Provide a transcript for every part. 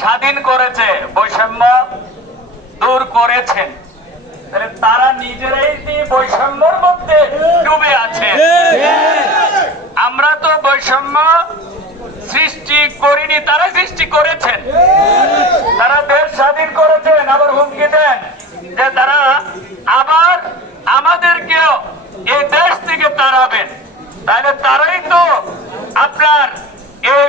স্বাধীন করেছে, বৈষম্য দূর করেছেন। তাহলে তারা নিজেরাই বৈষম্যর মধ্যে ডুবে আছে? আমরা তো বৈষম্য সৃষ্টি করিনি তারা সৃষ্টি করেছেন। তারা দেশ স্বাধীন করেছেন আবার হুমকি দেন। যে তারা আবার আমাদেরকেও এই দেশ থেকে তাড়াবেন। তাহলে তারাই তো আপনার এই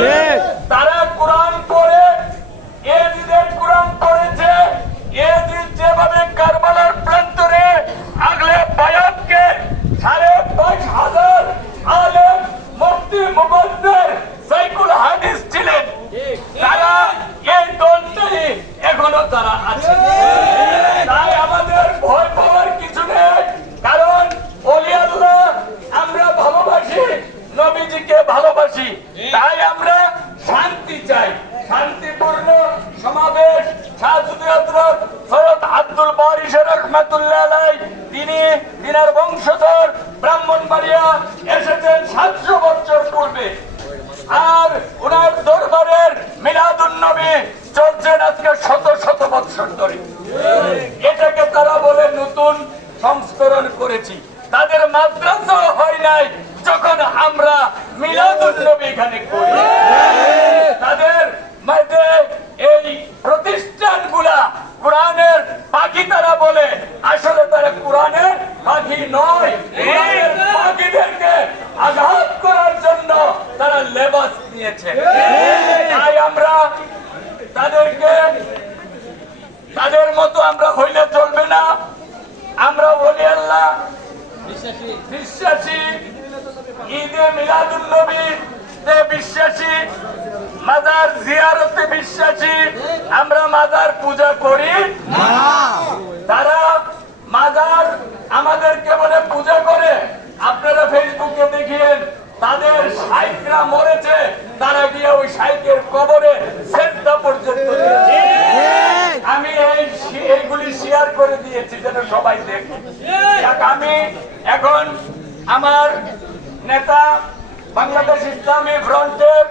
না ভালোবাসি তাই আমরা শান্তি চাই। শান্তিপূর্ণ সমাবেশ। তিনি বংশধর ব্রাহ্মণবাড়িয়া এসেছেন সাতশো পূর্বে। আর দরবারের শত শত বছর ধরে। এটাকে তারা বলে নতুন সংস্করণ করেছি। তাদের মাদ্রাসা হয় নাই যখন আমরা মিলাদুন নবী এখানে করি, তাদের মধ্যে এই প্রতিষ্ঠানগুলা কোরআনের পাখি তারা বলে। আসলে তারা কোরআনের পাখি নয় পাখিদেরকে আঘাত করার জন্য তারা লেবাস নিয়েছে। তাই আমরা তাদেরকে, তাদের মতো আমরা হইলে চলবে না। আমরা বলি আল্লাহ বিশ্বাসী। ঈদে মিলাদুল নবী বিশ্বাসী। মাজার জিয়ারতে বিশ্বাসী। আমরা মাজার পূজা করি। তারা মাজার আমাদেরকে বলে পূজা করে। আপনারা ফেসবুকে দেখিয়েন তাদের সাইকরা মরেছে। তারা গিয়ে ওই সাইকের কবরে সেজদা পর্যন্ত দিয়েছে। এইগুলি শেয়ার করে দিয়েছি যেন সবাই দেখে। আমি এখন আমার নেতা বাংলাদেশ ইসলামী ফ্রন্টের